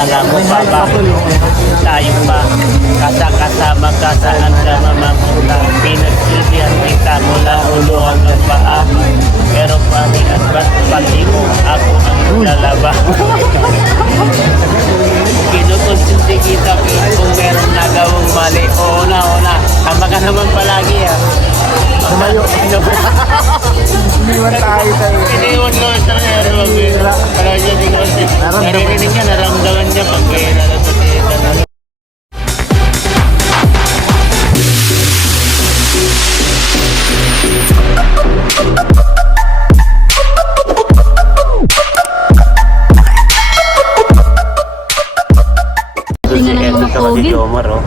Naaalala mo pa ba? Tayo pa, kasama ka saan ka mamapunta. Pinagsilbihan kita mula ulo hanggang paa. Pero pati at ba't pati mo, ako ang lalaba. Kinukonsinti kita kung meron nagawang mali. Oo na. Tama ka naman palagi Tumayo. Iniwan tayo tayo. Iniwan ko sa nangyari mag-wira. Kala niya di kasi naririnig niya, naramdaman niya pag may nalatutin. Tingnan ng mga pogi. Jomar, oh.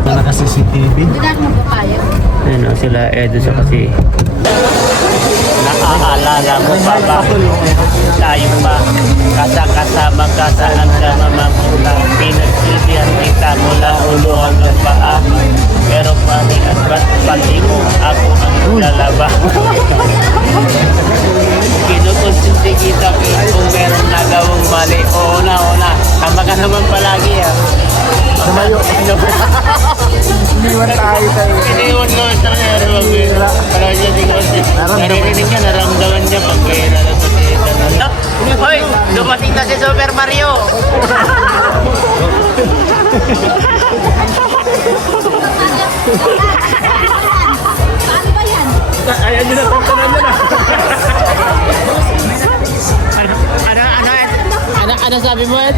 Wala kasi CCTV. Bigat mo po kayo. Ano sila Edo sa kasi naaalala mo pa ba? Tayo pa, kasama ka saan ka mamapunta. Pinagsilbihan kita mula ulo hanggang paa. Pero pati at ba't pati mo, ako ang lalaba. Kinukonsinti kita kung meron nagawang mali. Oo na. Tama ka naman palagi Tumayo. Iniwan tayo tayo. Iniwan ko sa nangyari mag-wira. Kala niya di kasi naririnig niya, naramdaman niya pag may nalatutin. Hoy! Dumating na si Super Mario! Paano ba yan? Ayan yun na, tangkanan yun na. Ano sabi mo, Ed?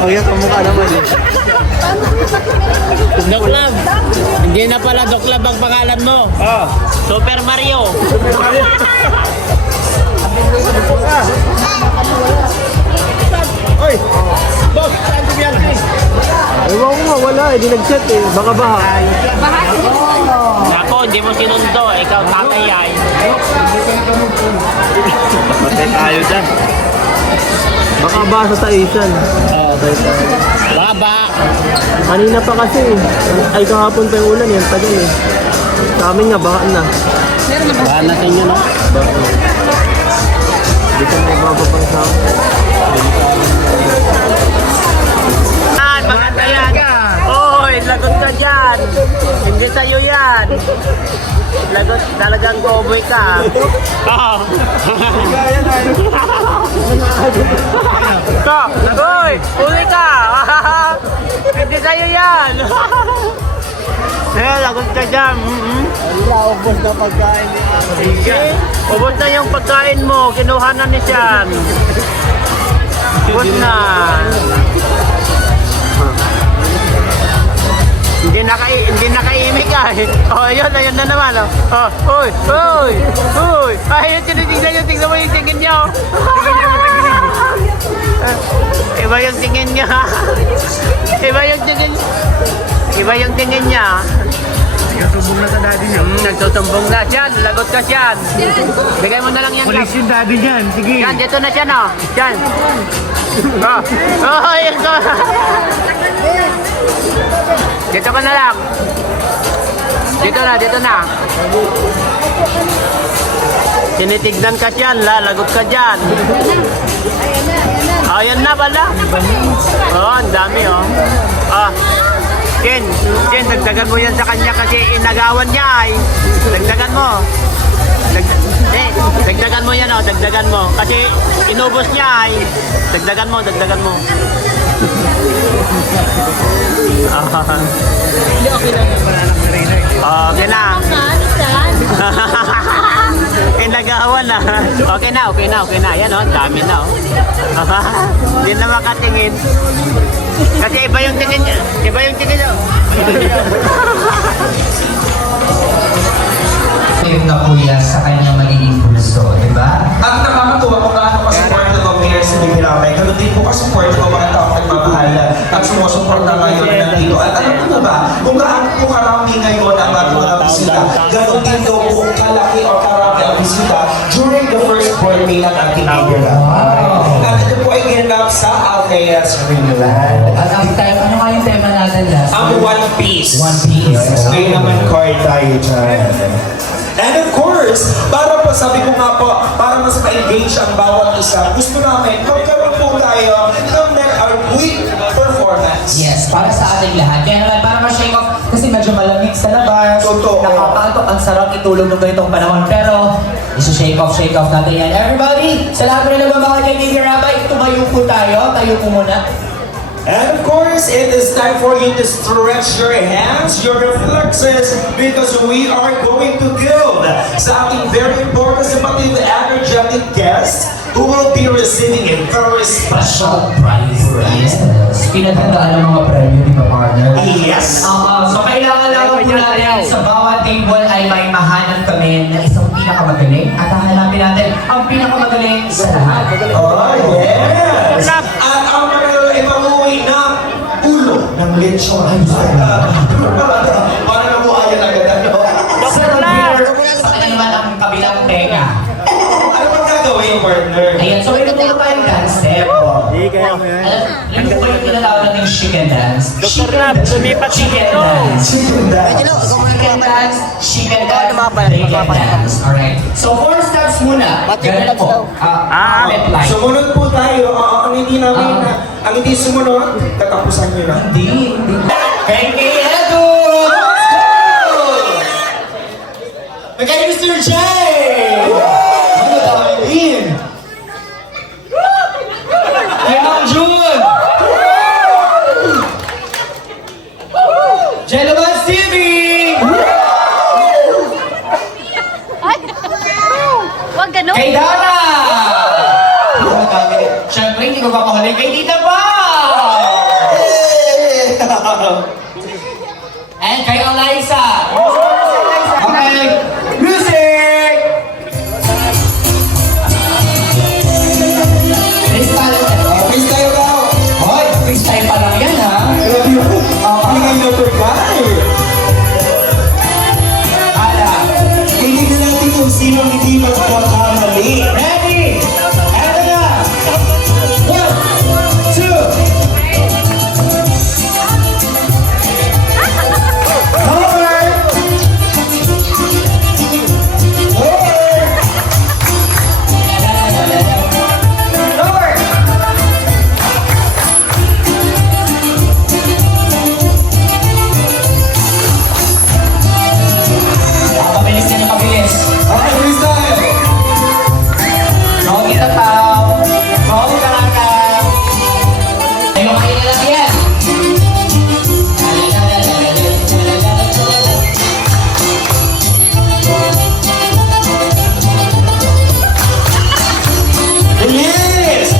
Ayan, kamukha naman eh. Doklab! Hindi na pala Doklab ang pangalan mo. Super Mario! Oy! Boss, saan si Bianchi? Ewan ko nga, wala eh. Di nag-chat eh. Baka baha. Ako, hindi mo sinundo. Ikaw tatay ay. Patay tayo dyan. Baka baha sa taisan. Baba! Kanina pa kasi eh. Ay, kahapon pa yung ulan eh. Ang tagal eh. Sa amin nga, baka na. Baka na sa inyo, no? Hindi ka may bababang sa akin. Maganda yan! Hoy, lagot ka dyan! Hindi sa'yo yan! Lagot, talagang cowboy ka! Oo! Hoy! Uli ka! Hindi sa'yo yan! Lagot ka dyan! Ubos na pagkain niya. Ubos na yung pagkain mo, kinuha na ni Sian. Ubos na. Hindi nakaimik ka eh. Oh, ayun na naman. Oh, hoy. Ayun, tingnan mo yung tingin niya. Iba yung tingin niya. Iba yung tingin niya. Nagsusumbong na sa daddy niya. Nagsusumbong na siyan. Lagot ka siyan. Bigay mo na lang yan. Police yung daddy niyan. Sige. Yan, dito na siya, no? Yan. Ayun ko. Dito ka na lang. Dito na. Tinitignan ka siyan, lagot ka dyan. Ayan na pala. Ang dami, Ken, dagdagan mo yan sa kanya kasi inagawan niya ay. Dagdagan mo. Dagdagan mo yan, dagdagan mo. Kasi inubos niya ay. Dagdagan mo. Okay na. Inagawan na. Okay na. Yan dami na. Hindi na makatingin. Kasi iba yung tingin niya. na kuya sa kanyang magiging puso, di ba? At nakakatuwa kung gaano ka-support ng mayor sa Bibiramay. Ganun din po ka-support ng mga taong nagmamahal at sumusuporta ngayon na nandito. At alam mo na ba, kung gaano po karami ngayon ang mga bisita, ganun din daw po kalaki o karami ang bisita during the first birthday ng ating Bibiramay. At ito po ay ginanap sa Alteas Greenland. At ang time, ano nga yung tema natin last? Ang One Piece. One Piece. Ngayon naman card tayo dyan. And of course, para po, sabi ko nga po, para mas ma-engage ang bawat isa, gusto namin, magkaroon po tayo ng quick performance. Yes, para sa ating lahat. Kaya naman, para ma-shake off, kasi medyo malamig sa labas. Totoo. Nakapatok, ang sarap itulog ng ganitong panahon. Pero, shake off natin yan. Everybody, sa lahat na nagmamahal kay Mimi Rabay, tumayo po tayo. Tayo po muna. And of course, it is time for you to stretch your hands, your reflexes, because we are going to build sa ating very important, sympathetic, energetic guest who will be receiving a very special prize. Yes. Pinaghandaan ng mga premyo, di ba, partner? Yes. So kailangan lang po natin sa bawat table ay may mahanap kami na isang pinakamagaling at hahanapin natin ang pinakamagaling sa lahat. Oh, yes. At ang mga ipanguwi ng ulo ng lechon. Para nabuhayan agad. Sa kanya naman ang kabilang tenga. Ano bang gagawin, partner? Ayan, so may tutulong tayong dance step. Hindi, kaya mo yan. Alam mo ba yung tinatawag natin chicken dance? Dr. Rap, lumipat Chicken dito. dance. Chicken dance. Chicken dance, chicken dance. Alright. So 4 steps muna. Ganun po. Like. Sumunod po tayo. Ang hindi namin ang hindi sumunod, katapusan nyo na. Hindi. Kay Edo! Kay Mr. J! Ano tayo din? Kay Ma'am June! Jellomas TV! Wag ganun. Kay Dana! Siyempre, hindi ko papahalin kay Tita Pa! And kay Eliza! Okay, music! Freestyle. Freestyle daw. Hoy, freestyle pa lang yan ha? Grabe yun. Hindi kayo na-turkay. Ala, Tingnan natin kung sino hindi magkakamali. ready? Eto na! 1, 2, cover! Lower! Pabilis na ng pabilis. Okay, freestyle. Go kita tao. Go kalaka. Tayo kayo na lang yan. Yes!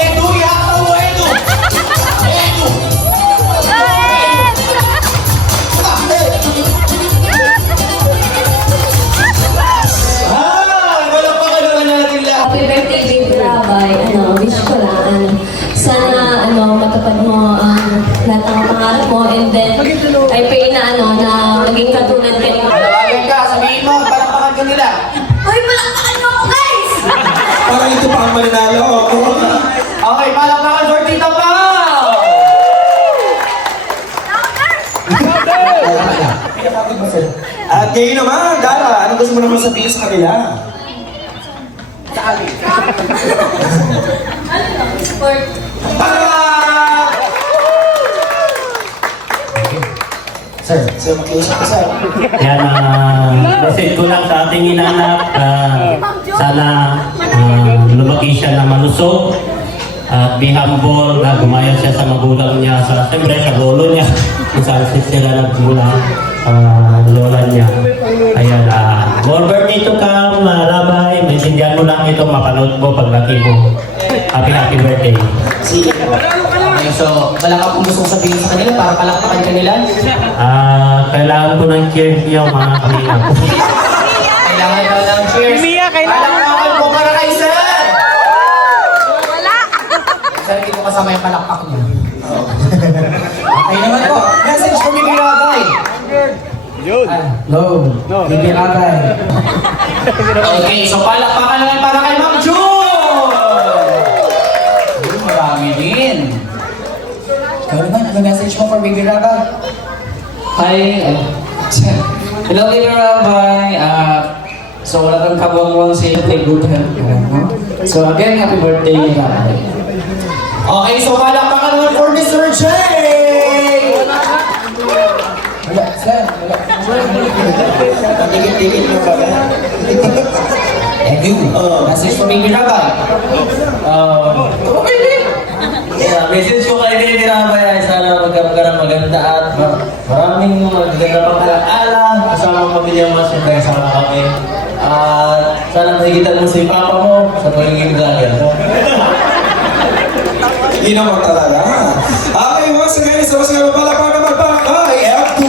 Edu, yata mo, Edu. Edu. Wala pa ka naman natin lahat. Happy birthday, Baby Rabay. Wish ko lang, sana, matupad mo ang lahat ng pangarap mo. And then, I pray na, na maging katulad ka ni Tawagan ka, sabihin mo, parang pakagyan nila. Uy, palakpakan mo ako, guys! Parang ito pa ang mananalo, okay? Okay, palakpakan for Tita Pao! At ngayon naman, Dara, ano gusto mo naman sabihin sa kanila? Support. Sir, makiusap ka, sir. Yan, message ko lang sa ating inanak. Sana lumaki siya na malusog at be humble na gumaya siya sa magulang niya, siyempre sa lolo niya, kung saan sila nagmula lola niya. Ayan, more birthday to come, Rabay. Maintindihan mo lang ito, mapanood mo paglaki mo. Happy birthday. Sige. Okay, so, wala ka pong gustong sabihin sa kanila para palakpakan kanila? Kailangan ko ng cheers niyo, mga kamila. Kailangan daw ng cheers. Palakpakan po para kay Sir! Wala! Sir, hindi ko kasama yung palakpak niya. Okay naman po. Message from Bibi Rabay. Hello. Bibi Rabay. Okay, so palakpakan naman para kay Ma'am June! Marami dami din. Ikaw naman, ano message mo for Baby Rabay? Hi, hello Baby Rabay. So wala kang kabangwang sa iyo kay good health. So again, happy birthday Rabay. Okay, so palakpakan naman for Mr. J! Wala, sir. Tigit-tigit mo ba? Thank you. Message for Baby Rabay. Okay din. Yeah, message ko kay Baby Rabay ay sana magkaroon ka ng maganda at maraming magaganda pang alaala. Kasama pamilyang mas yung kaya sama kami. At sana nahigitan mo si Papa mo sa pagiging vlogger mo. Hindi naman talaga. Okay, once again, isa mas nga palakpakan naman para kay F2.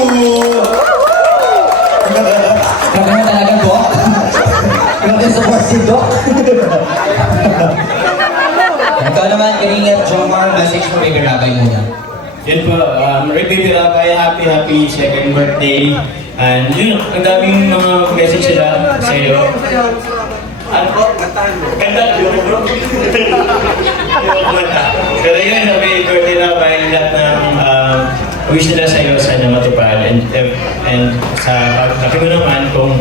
Grabe mo talaga, Doc. Grabe support si Doc. Ikaw naman, Karingat Jomar, message for Baby Rabay muna. Yun po, Baby Rabay, happy second birthday. And yun, ang daming mga message sila sa iyo. Ano po? Ganda, yun bro. Pero yun, happy birthday Rabay, lahat ng wish nila sa iyo, sana matupad. And sa laki mo naman, kung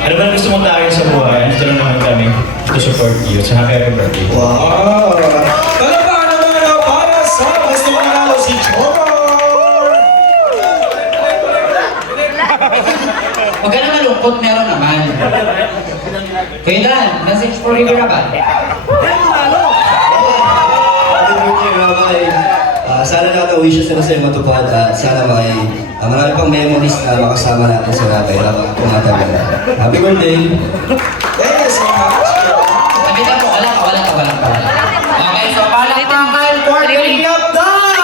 ano man gusto mong tayo sa buhay, andito lang naman kami to support you. So happy birthday. Wow! Palakpakan naman para sa gusto mo nanalo si Jomar! Huwag ka na malungkot, meron naman. Kailan? Message for Baby Rabay. Sana lahat ang wishes na sa'yo matupad at sana marami pang memories na makasama natin sa Rabay habang tumatagal. Happy birthday! Thank you so much! Sabitan mo, wala ka. Okay, so palakpakan for Queen of God!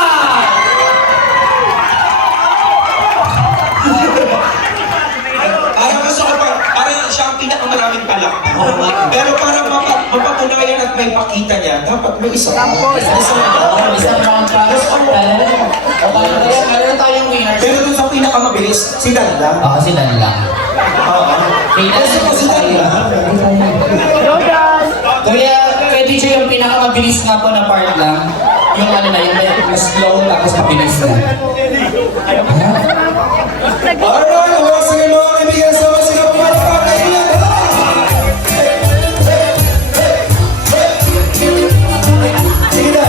Parang gusto ko parang siya ang pinakamaraming palakpak. Pero para mapatunayan at may pakita niya, dapat may isang Isang round para sa okay, meron tayong winners. Pero dun sa pinakamabilis, si Danda. Oo, sila lang. Oo. Kasi po si Danda. Kaya DJ yung pinakamabilis nga po na part lang, yung ano na, yung mas slow tapos mabilis na. Alright, once again mga kaibigan, sama sila pumalakpak na ilan. Sige na.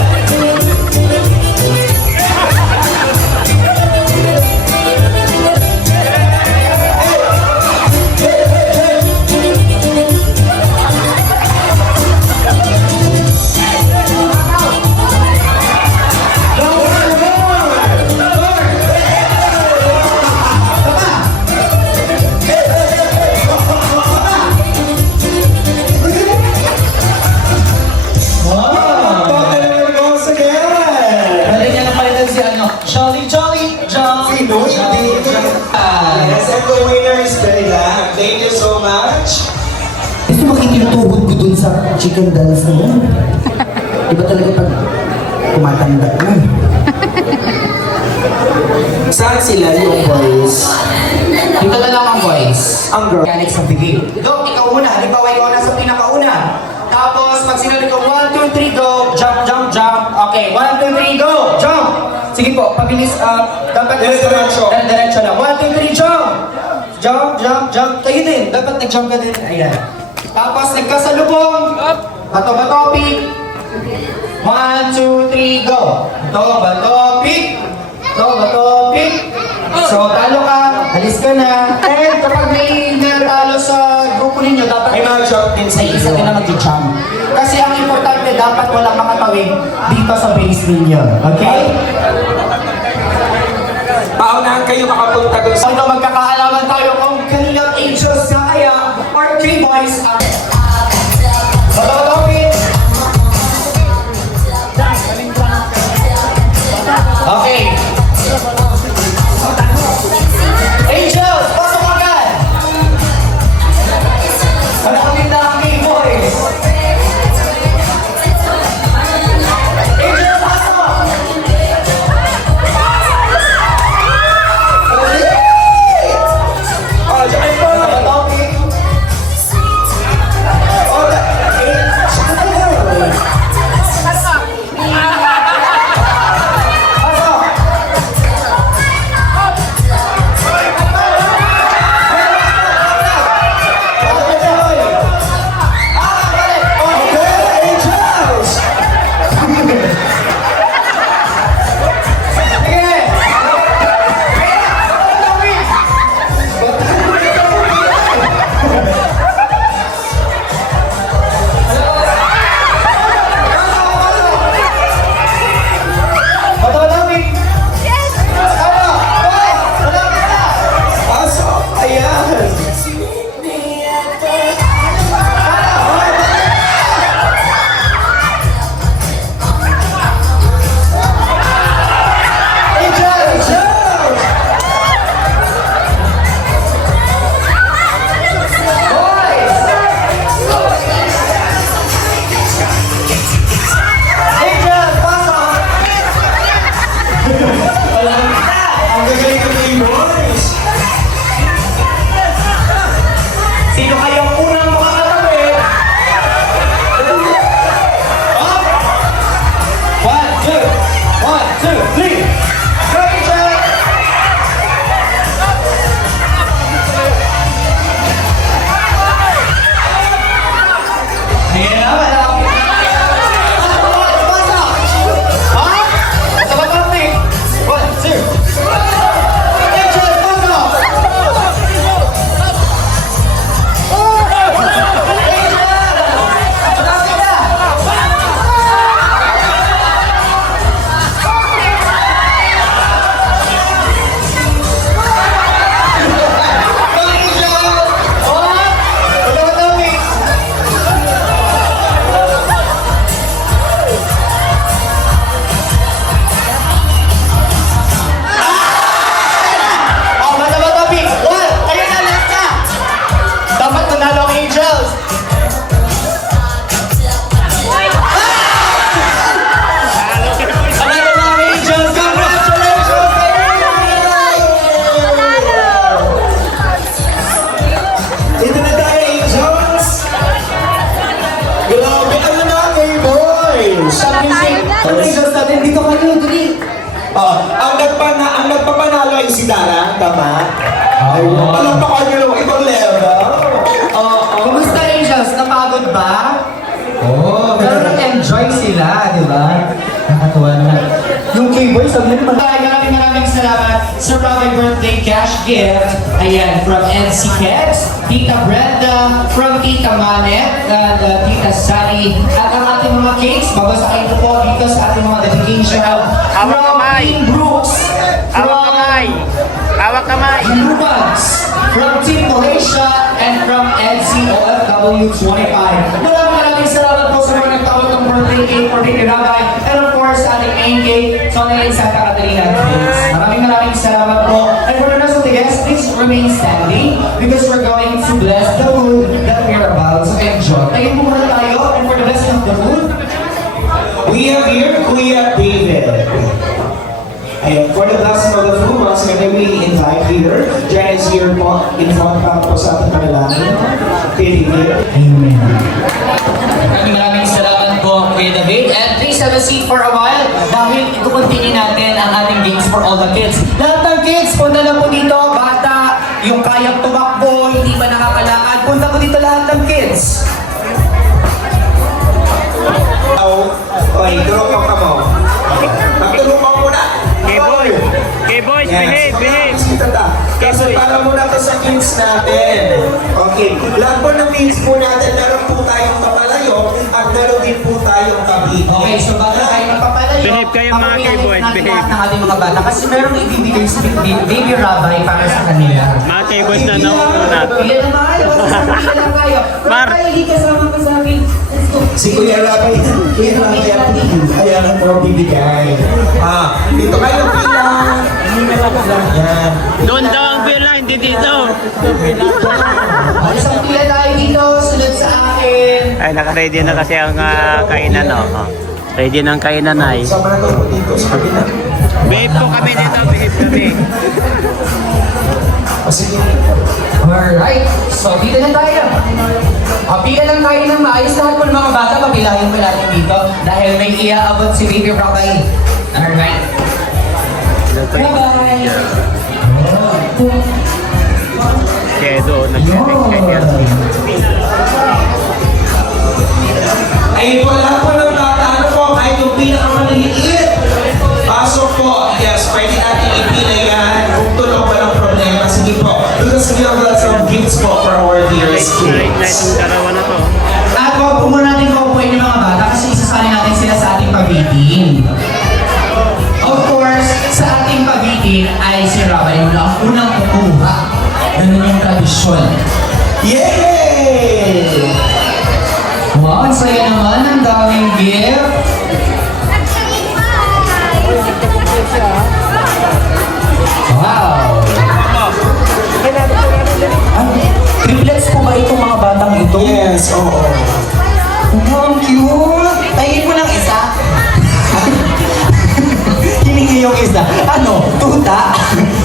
Once again. Pwede niya na palitan si ano, Jolly. Sino hindi? Yes, and the winner is Bella. Thank you so much. Gusto makikituhod ko dun sa chicken dance na yun. Iba talaga pag tumatanda na. Saan sila yung boys? Dito na lang ang boys. Ang girl. Mechanics of the game. Dok, ikaw una. Halimbawa, ikaw na sa pinakauna. Tapos, pag sinabi ko, 1, 2, 3, go! Jump. Okay, 1, 2, 3, go! Jump! Sige po, pabilis. Dapat Diretso. Diretso lang. 1, 2, 3, jump! Jump. Kayo din. Dapat nag-jump ka din. Ayan. Tapos, nagkasalubong. Bato, pick. 1, 2, 3, go! Bato, pick. So, talo ka, alis ka na. And kapag may natalo sa grupo ninyo, dapat May mga jump din sa isa din inyo. na mag-jump. Kasi ang importante, dapat walang makatawid dito sa base ninyo. Okay? Paunahan kayo makapunta doon sa... So, ito magkakaalaman tayo kung kaninang angels na kaya or three boys ang... Batotopit! Okay. Angels, pasok agad! Malapit na ang game, boys! Angels, pasok! Ah, dyan po! Batotopit! Dara, tama? Ay, alam pa kayo ng ibang level. Kumusta Angels? Napagod ba? Pero nag-enjoy sila, di ba? Nakatuwa naman. Yung K-Boy, sabi niya naman. Maraming salamat sa Robby birthday cash gift. Ayan, from NC Kids, Tita Brenda, from Tita Manet, and Tita Sally. At ang ating mga cakes, babasahin ko po dito sa ating mga dedication. From Team Brooks, Hawak kamay! Lubans, from Team Malaysia, and from NCOFW25. Maraming salamat po sa mga nagtawag ng birthday cake for Baby Rabay, and of course, sa ating main cake, so na Santa Catalina Kids. Maraming salamat po. And for the rest of the guests, please remain standing because we're going to bless the food that we are about to enjoy. Tayo po muna tayo, and for the blessing of the food, we have here Kuya David. And for the blessing of the food, once again, we invite here, Jan is here po, in front pa po sa ating panalangin. David. Amen. Maraming salamat po, Kuya David. And please have a seat for a while dahil ikukontinue natin ang ating games for all the kids. Lahat ng kids, punta na po dito, bata, yung kayang tumakbo, hindi pa nakakalakad, punta po dito lahat ng kids. Okay, tulong ka mo. Magtulong ka muna. K-Boys, behave! Kasi para muna to sa kids natin. Okay, lahat po ng kids po natin, meron po tayong kapalayo at meron din po tayong kabit. Okay, so bago tayo magpapalayo, Behave kayo, mga K-boys, natin behave. lahat ng ating mga bata kasi merong ibibigay si Baby Rabay para sa kanila. Mga K-Boys na nauna. Pila na kayo, pila lang kayo. Mar. Tayo, hindi kasama ko sa akin. Let's go. Si Kuya Rabay, ayan ang mga bibigay. Dito kayo bilang. Yan. Doon daw ang pila, hindi dito. Isang pila tayo dito, sunod sa akin. Ay, naka-ready na kasi ang kainan, oh. Ready na ang kainan, ay. Sama na to dito sa kabila. Behave po kami dito, behave kami. Sige. Alright, so dito na tayo. Pila lang tayo ng maayos lahat po ng mga bata, papilahin pa natin dito dahil may iaabot si Baby Rabay. Alright. Bye-bye! Kaya doon, nag-check. Ay, wala po ng bata. Ano po, kahit yung pinakamaliliit. Pasok po. Yes, pwede natin ipila yan. Kung tulong pa ng problema. Sige po. Because we have lots of gifts po for our dearest Night na kids. itong dalawa na to. At huwag po muna natin kaupuin yung mga bata kasi isasali natin sila sa ating pabitin. Of course, sa ating pabitin ay si Rabay na ang unang kukuha. Ganun yung tradisyon. Yay! Wow, ang saya naman. Ang daming gift. Wow! Triplets po ba itong mga batang ito? Yes, oo. Wow, ang cute! Tingin mo ng isa. Hiningi yung isa. Ano? Tuta?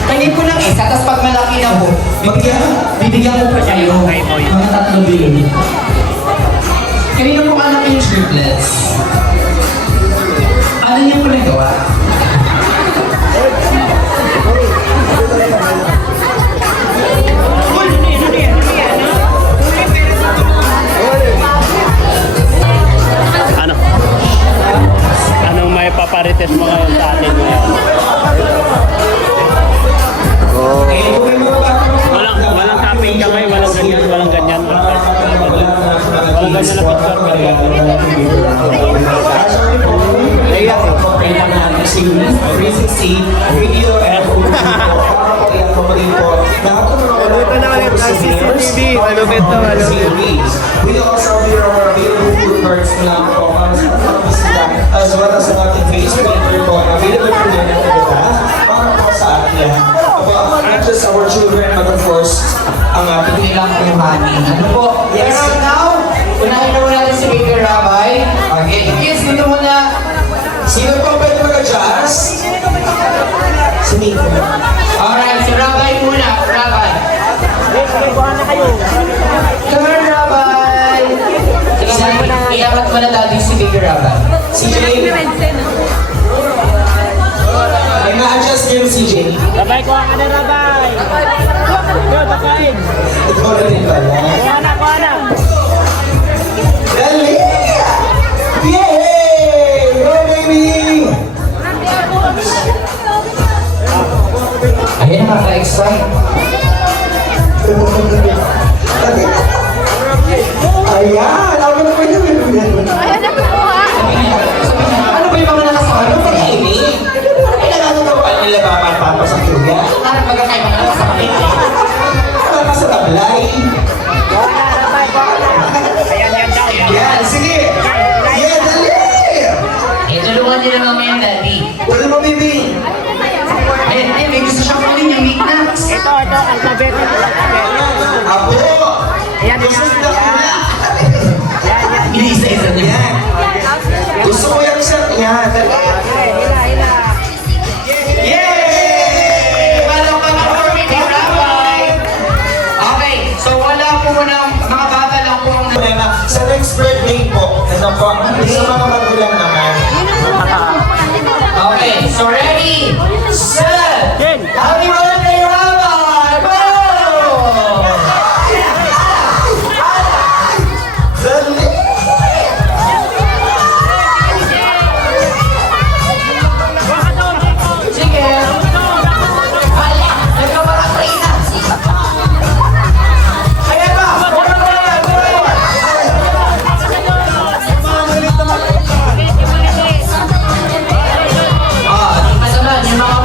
Tingin ko ng isa, tapos pag malaki na po, bibigyan ko pa kayo. Mga 3 bilhin. Kanina mo anak yung triplets? Ano niya po nagawa? Anong may paparites mo ngayon sa atin ngayon? Walang camping kamay, walang ganyan. Walang ganyan na picture. We also have here our available food cards na po as well as ang ating Facebook page po. Available po yan para po sa atin. Not just our children, but of course, ang ating Ilang kuhanin. Ano po? Yes. Pero now, unahin na muna natin si Baby Rabay. Okay, kids, dito muna. sino po pwede mag-adjust? Si Nico. Alright, si Rabay muna. Rabay. Come on, Rabay. Sige, iangat mo na dati si Baby Rabay. Si Jay. Nag-a-adjust game si Jay. Rabay ko ang ano, rabay. Go, pakain. Ikaw na rin ba yan? Kuha na. Dali! Yay! Go, baby! Ayan, nakaka-excite. Ayan! Ako na pa yun. Ano ba yung mga nakasama? Ano ba ini? Pinagagawa nila ba ang papa sa tuya? Ano magkakay mga nakasama? Para ka sa tablay. Yan, sige! Yeah, dali! Tulungan niyo naman mo yung daddy. Wala mo, baby! Ayun, may gusto siyang kunin yung weak nuts. Ito, alphabet. Apo! Ayan, Gusto ayan, nila ko na! Iniisa-isa niya. Yan! Gusto ko yung shirt niya. Dali! Yay! Palakpakan for me, Rabay! Okay, so wala po ng mga bata lang po ang... Sa next birthday po, ito po, sa mga magulang naman. Okay, so ready, set, Jen! happy birthday, Rabay! Go! Dali! Sige! Hala, nagkabaratay na! Ayan ba? Huwag mo na yan! Ah, di pa naman, yung mga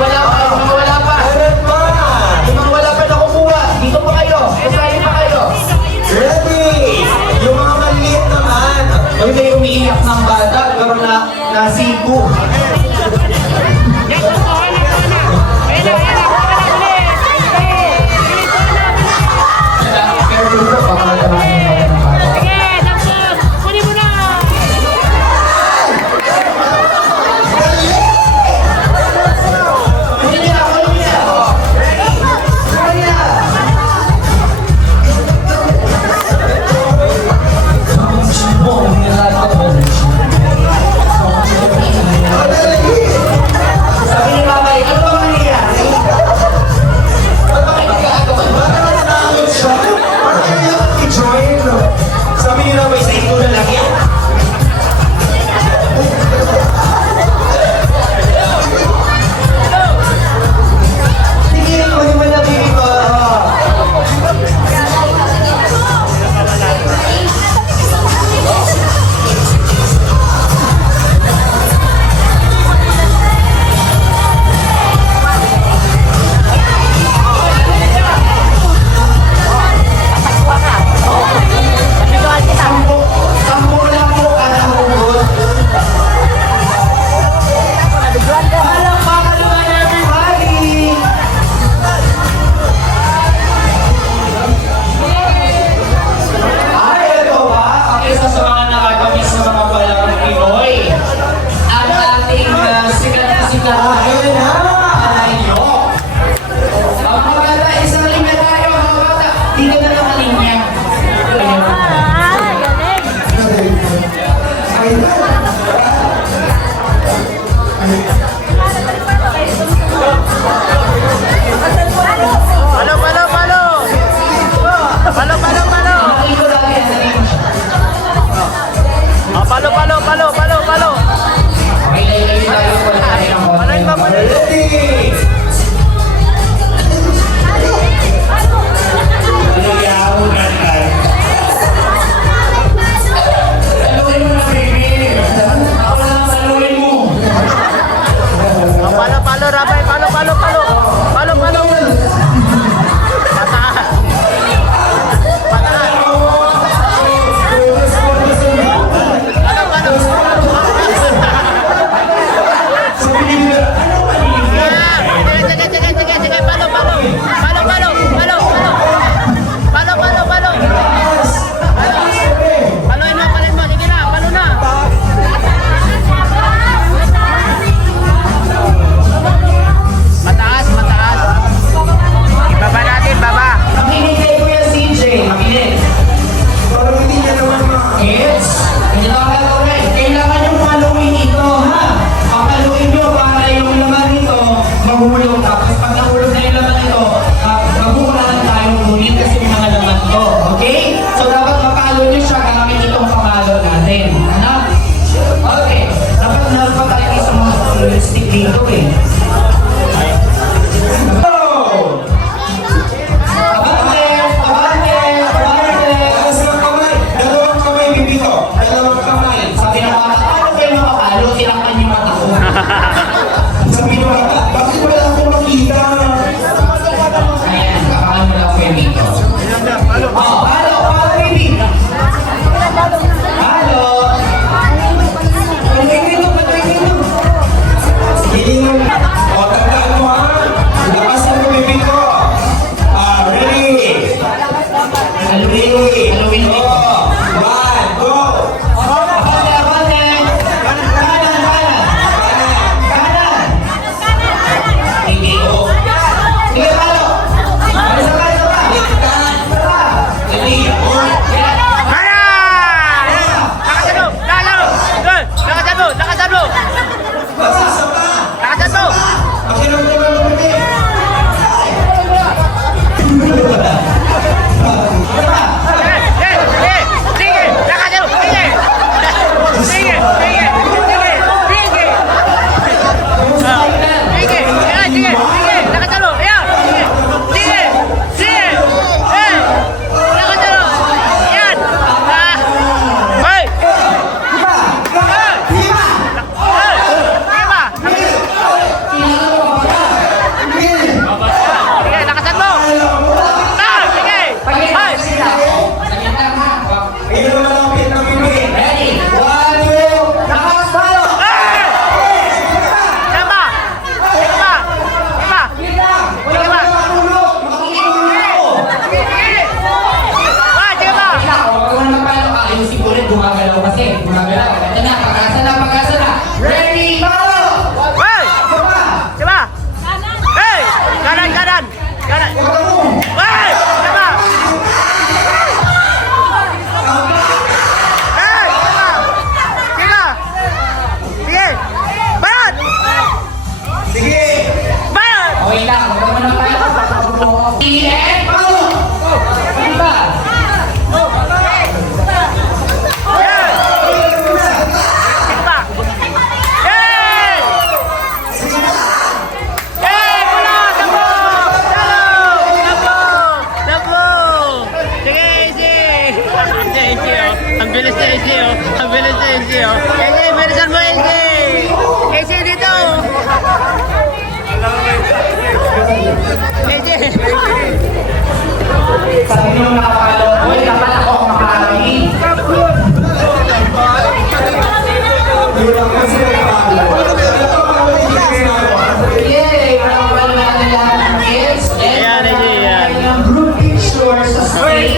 sa stage.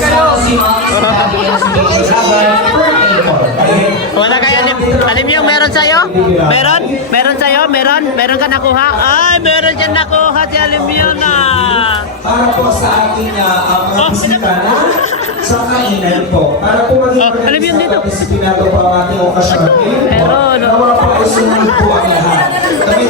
Kasama si Ma'am Sabi at si Baby Rabay, birthday boy. Wala kayo, alim yung meron sa'yo? Meron? Meron sa'yo? Meron? Meron ka nakuha? Ay, meron siya nakuha si alim yun Para po sa ating mga bisita na sa kainan po. Para po maging alam yun dito. disiplinado po ang ating okasyon. Meron. Nawa po ay sumunod po ang lahat. Kami